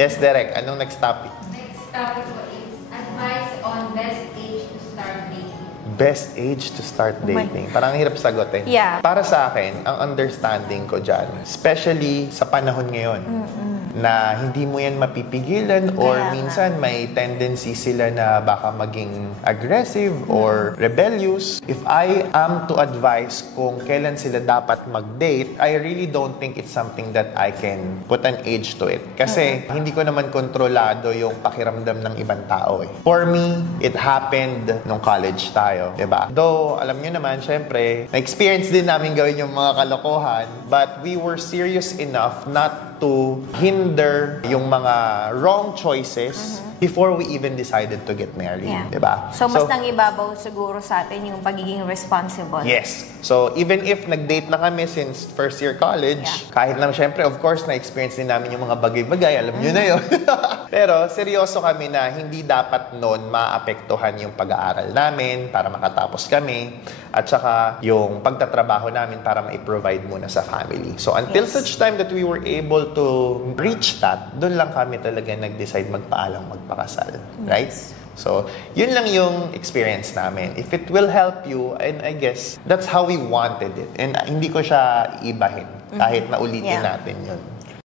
Yes, Derek. Anong next topic? Next topic po is advice on best age to start dating. Best age to start dating. Parang hirap sagutin. Yeah. Para sa akin, ang understanding ko dyan, especially sa panahon ngayon, na hindi mo yan mapipigilan or Kaya minsan may tendency sila na baka maging aggressive or rebellious. If I am to advise kung kailan sila dapat mag-date, I really don't think it's something that I can put an age to it. Kasi hindi ko naman kontrolado yung pakiramdam ng ibang tao eh. For me, it happened nung college tayo, diba? Though, alam nyo naman, syempre, na-experience din namin gawin yung mga kalokohan, but we were serious enough not to hinder yung mga wrong choices before we even decided to get married, diba? So, mas nangibabaw siguro sa atin yung pagiging responsible. Yes. So, even if nag-date na kami since first year college, kahit naman syempre, of course, na-experience din namin yung mga bagay-bagay, alam nyo na yun. Pero, seryoso kami na hindi dapat noon maapektuhan yung pag-aaral namin para makatapos kami at saka yung pagtatrabaho namin para ma-provide muna sa family. So, until such time that we were able to reach that, doon lang kami talaga nag-decide magpaalang magpakasal. Right? So, yun lang yung experience namin. If it will help you, and I guess that's how we wanted it. And hindi ko siya iibahin kahit na ulitin natin yun.